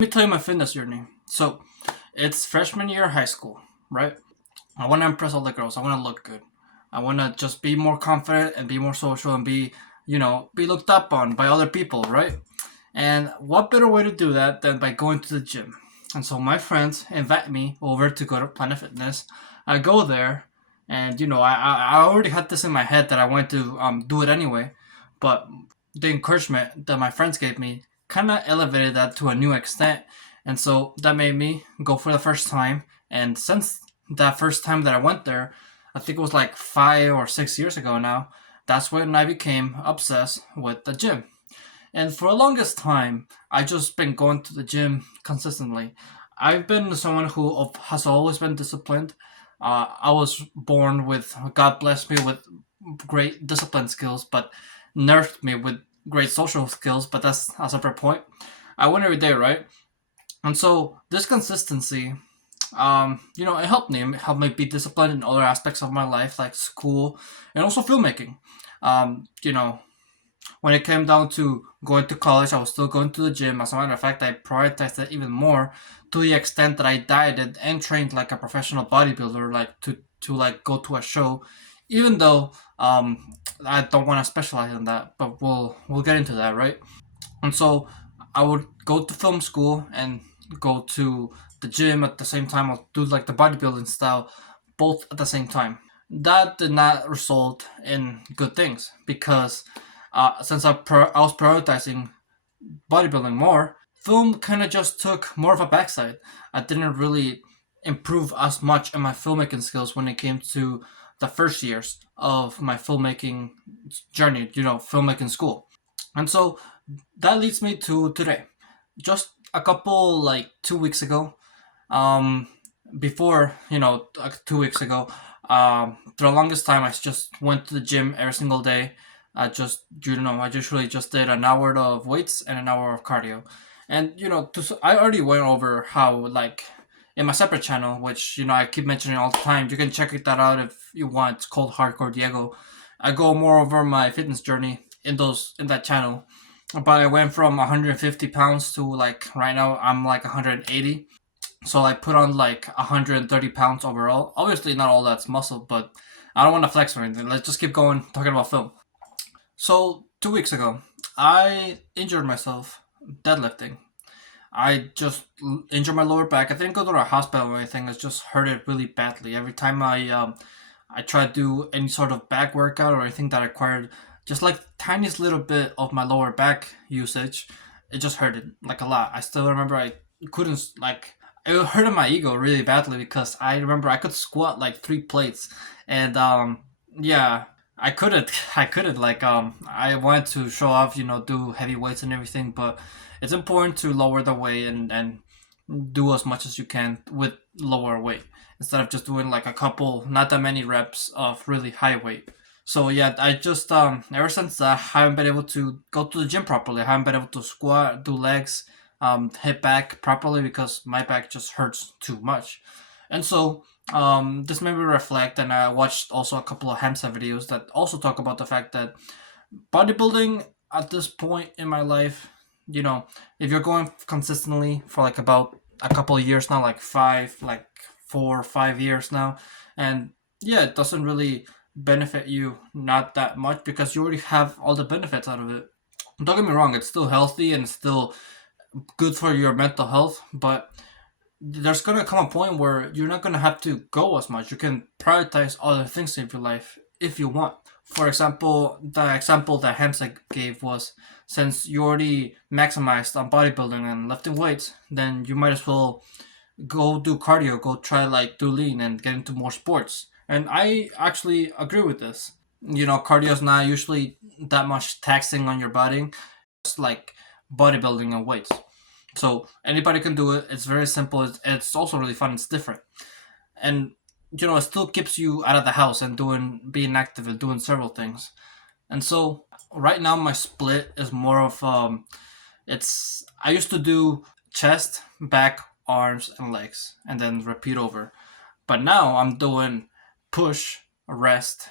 Let me tell you my fitness journey. So, it's freshman year of high school, right? I want to impress all the girls. I want to look good. I want to just be more confident and be more social and be looked up on by other people, right? And what better way to do that than by going to the gym? And so my friends invite me over to go to Planet Fitness. I go there, and I already had this in my head that I wanted to do it anyway, but the encouragement that my friends gave me kind of elevated that to a new extent, and so that made me go for the first time. And since that first time that I went there, I think it was like 5 or 6 years ago now. That's when I became obsessed with the gym. And for the longest time, I just been going to the gym consistently. I've been someone who has always been disciplined. I was born with, God bless me, with great discipline skills, but nerfed me with great social skills, but that's a separate point. I went every day, right? And so this consistency, it helped me be disciplined in other aspects of my life, like school and also filmmaking. Um, you know, when it came down to going to college, I was still going to the gym. As a matter of fact, I prioritized it even more to the extent that I dieted and trained like a professional bodybuilder, like to like go to a show. Even though I don't want to specialize in that, but we'll get into that, right? And so I would go to film school and go to the gym at the same time. I'll do like the bodybuilding style, both at the same time. That did not result in good things because since I was prioritizing bodybuilding more, film kind of just took more of a backside. I didn't really improve as much in my filmmaking skills when it came to the first years of my filmmaking journey, filmmaking school. And so that leads me to today. Just a couple, like 2 weeks ago, um, before, 2 weeks ago, for the longest time, I just went to the gym every single day. I usually just did an hour of weights and an hour of cardio. And, I already went over how, like, in my separate channel, which, I keep mentioning all the time, you can check that out if you want. It's called Hardcore Diego. I go more over my fitness journey in that channel. But I went from 150 pounds to, like, right now I'm like 180. So I put on like 130 pounds overall. Obviously, not all that's muscle, but I don't want to flex or anything. Let's just keep going talking about film. So 2 weeks ago, I injured myself deadlifting. I just injured my lower back. I didn't go to the hospital or anything. I just hurt it really badly. Every time I try to do any sort of back workout or anything that required just like tiniest little bit of my lower back usage, it just hurted like a lot. I still remember I couldn't like it hurted my ego really badly because I remember I could squat like 3 plates, and yeah, I couldn't like I wanted to show off, do heavy weights and everything, but it's important to lower the weight and do as much as you can with lower weight instead of just doing like a couple, not that many reps of really high weight. So yeah, I just ever since I haven't been able to go to the gym properly. I haven't been able to squat, do legs, hit back properly because my back just hurts too much. And so this made me reflect, and I watched also a couple of Hamza videos that also talk about the fact that bodybuilding at this point in my life, you know, if you're going consistently for like about a couple of years now, like 4 or 5 years now, and yeah, it doesn't really benefit you not that much because you already have all the benefits out of it. Don't get me wrong, it's still healthy and it's still good for your mental health, but there's gonna come a point where you're not gonna have to go as much. You can prioritize other things in your life if you want. For example, the example that Hamza gave was, since you already maximized on bodybuilding and lifting weights, then you might as well go do cardio, go try like do lean and get into more sports. And I actually agree with this. Cardio is not usually that much taxing on your body. It's like bodybuilding and weights. So anybody can do it. It's very simple. It's also really fun. It's different, and it still keeps you out of the house and being active and doing several things. And so right now my split is more of it's I used to do chest, back, arms, and legs, and then repeat over. But now I'm doing push, rest,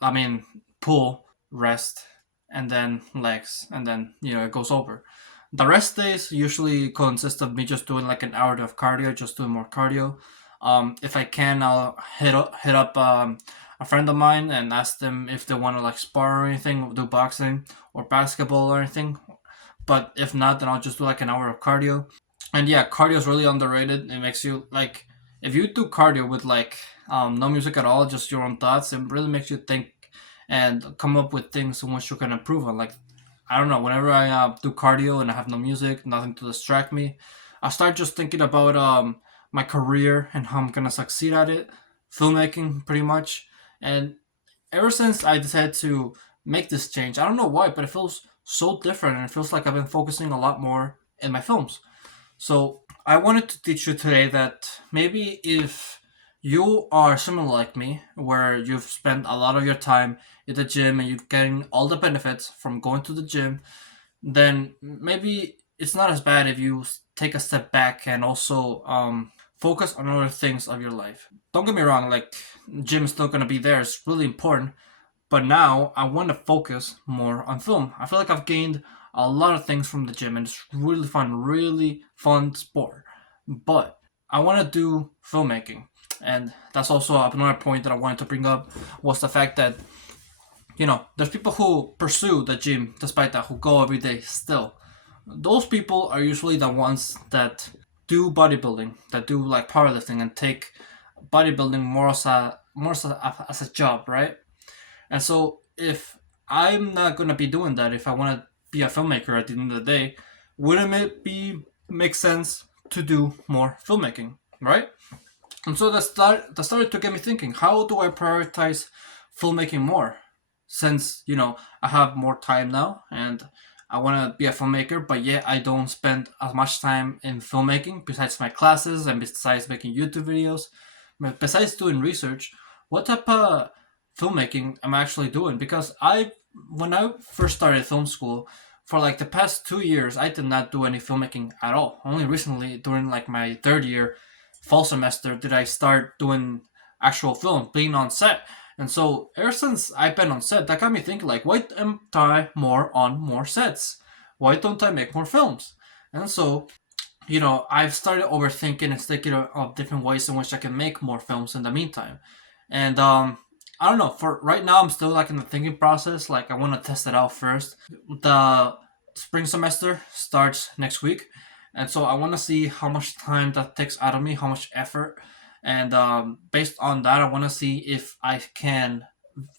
I mean pull, rest, and then legs, and then it goes over. The rest days usually consist of me just doing like an hour of cardio, just doing more cardio. If I can, I'll hit up a friend of mine and ask them if they want to like spar or anything, do boxing or basketball or anything. But if not, then I'll just do like an hour of cardio. And yeah, cardio is really underrated. It makes you like, if you do cardio with like no music at all, just your own thoughts, it really makes you think and come up with things in which you can improve on. Like, I don't know, whenever I do cardio and I have no music, nothing to distract me, I start just thinking about my career and how I'm gonna succeed at it, filmmaking pretty much. And ever since I decided to make this change, I don't know why, but it feels so different, and it feels like I've been focusing a lot more in my films. So I wanted to teach you today that maybe if you are similar like me, where you've spent a lot of your time in the gym and you're getting all the benefits from going to the gym, then maybe it's not as bad if you take a step back and also focus on other things of your life. Don't get me wrong, like gym is still gonna be there. It's really important, but now I want to focus more on film. I feel like I've gained a lot of things from the gym, and it's really fun sport. But I want to do filmmaking, and that's also another point that I wanted to bring up was the fact that there's people who pursue the gym despite that, who go every day still. Those people are usually the ones that do bodybuilding, that do like powerlifting, and take bodybuilding more as a job, right? And so if I'm not gonna be doing that, if I want to be a filmmaker at the end of the day, wouldn't it be make sense to do more filmmaking, right? And so that started to get me thinking: how do I prioritize filmmaking more? Since I have more time now, and I want to be a filmmaker, but yet I don't spend as much time in filmmaking besides my classes and besides making YouTube videos, besides doing research. What type of filmmaking am I actually doing? Because when I first started film school, for like the past 2 years, I did not do any filmmaking at all. Only recently, during like my third year fall semester, did I start doing actual film, being on set. And so ever since I've been on set, that got me thinking like, why am I more on more sets? Why don't I make more films? And so I've started overthinking and thinking of different ways in which I can make more films in the meantime. And I don't know. For right now, I'm still like in the thinking process. Like I want to test it out first. The spring semester starts next week, and so I want to see how much time that takes out of me, how much effort, and based on that, I want to see if I can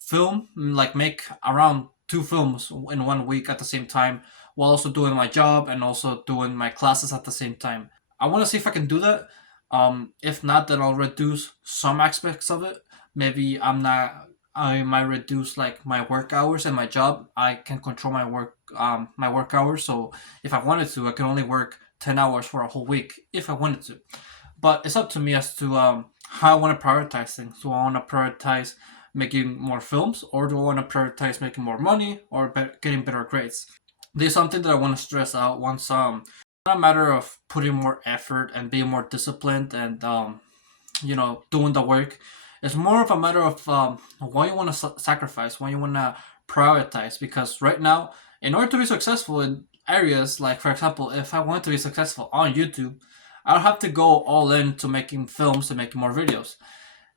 film, like make around two films in 1 week at the same time, while also doing my job and also doing my classes at the same time. I want to see if I can do that. If not, then I'll reduce some aspects of it. Maybe I might reduce like my work hours and my job. I can control my work hours. So if I wanted to, I can only work 10 hours for a whole week if I wanted to. But it's up to me as to how I want to prioritize things. Do I want to prioritize making more films, or do I want to prioritize making more money or getting better grades? There's something that I want to stress out once. Not a matter of putting more effort and being more disciplined and doing the work. It's more of a matter of why you want to sacrifice, why you want to prioritize. Because right now, in order to be successful in areas like, for example, if I want to be successful on YouTube, I'll have to go all in to making films and making more videos.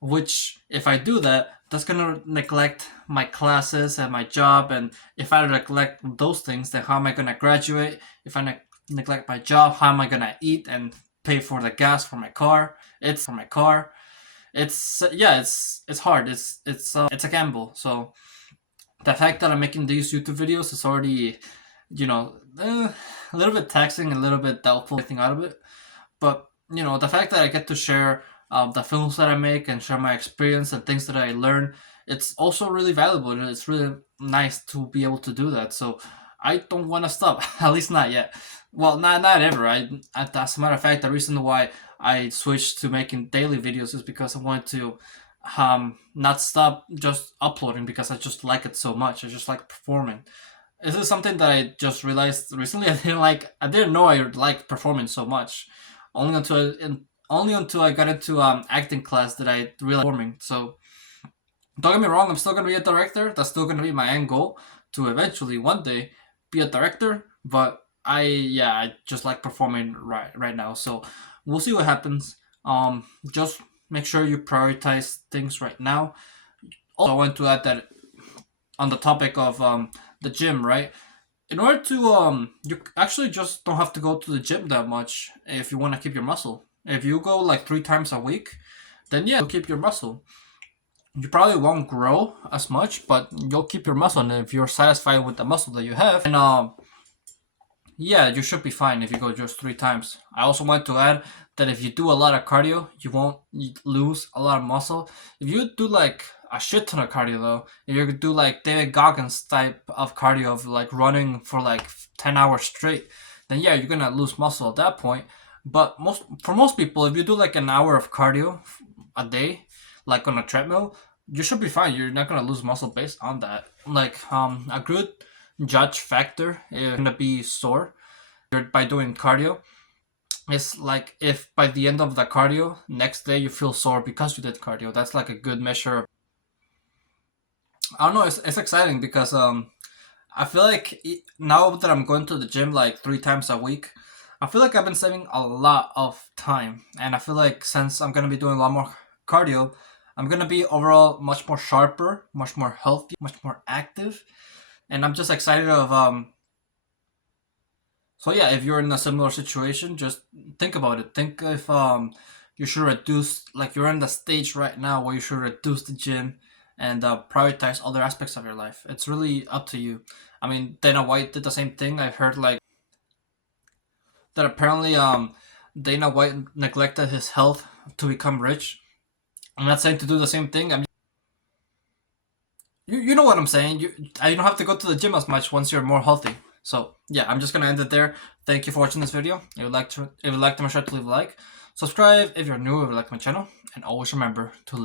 Which, if I do that, that's gonna neglect my classes and my job. And if I neglect those things, then how am I gonna graduate? If I neglect my job, how am I gonna eat and pay for the gas for my car? It's yeah, it's hard. It's a gamble. So the fact that I'm making these YouTube videos is already, a little bit taxing, a little bit doubtful thing out of it. But the fact that I get to share the films that I make and share my experience and things that I learn, it's also really valuable, and it's really nice to be able to do that. So I don't want to stop, at least not yet. Well, not ever. As a matter of fact, the reason why I switched to making daily videos is because I wanted to not stop just uploading, because I just like it so much. I just like performing. This is something that I just realized recently. I didn't know I liked performing so much. Only until I got into acting class did I realize performing. So don't get me wrong, I'm still gonna be a director. That's still gonna be my end goal, to eventually one day be a director. But I just like performing right now. So we'll see what happens. Just make sure you prioritize things right now. Also, I want to add that on the topic of the gym, right? In order to you actually just don't have to go to the gym that much if you want to keep your muscle. If you go like 3 times a week, then yeah, you'll keep your muscle. You probably won't grow as much, but you'll keep your muscle. And if you're satisfied with the muscle that you have, and yeah, you should be fine if you go just 3 times. I also want to add that if you do a lot of cardio, you won't lose a lot of muscle. If you do like a shit ton of cardio though, if you do like David Goggins type of cardio of like running for like 10 hours straight, then yeah, you're gonna lose muscle at that point. But most people, if you do like an hour of cardio a day, like on a treadmill, you should be fine. You're not gonna lose muscle based on that. Like a good judge factor is gonna be sore by doing cardio. It's like if by the end of the cardio next day you feel sore because you did cardio. That's like a good measure. I don't know. It's exciting because I feel like now that I'm going to the gym like 3 times a week, I feel like I've been saving a lot of time, and I feel like since I'm gonna be doing a lot more cardio, I'm gonna be overall much more sharper, much more healthy, much more active, and I'm just excited of So yeah, if you're in a similar situation, just think about it. Think if you should reduce, like you're in the stage right now where you should reduce the gym and prioritize other aspects of your life. It's really up to you. I mean, Dana White did the same thing. I've heard like that apparently Dana White neglected his health to become rich. I'm not saying to do the same thing. I mean, you know what I'm saying. You don't have to go to the gym as much once you're more healthy. So yeah, I'm just gonna end it there. Thank you for watching this video. If you like to make sure to leave a like, subscribe if you're new, if you like my channel, and always remember to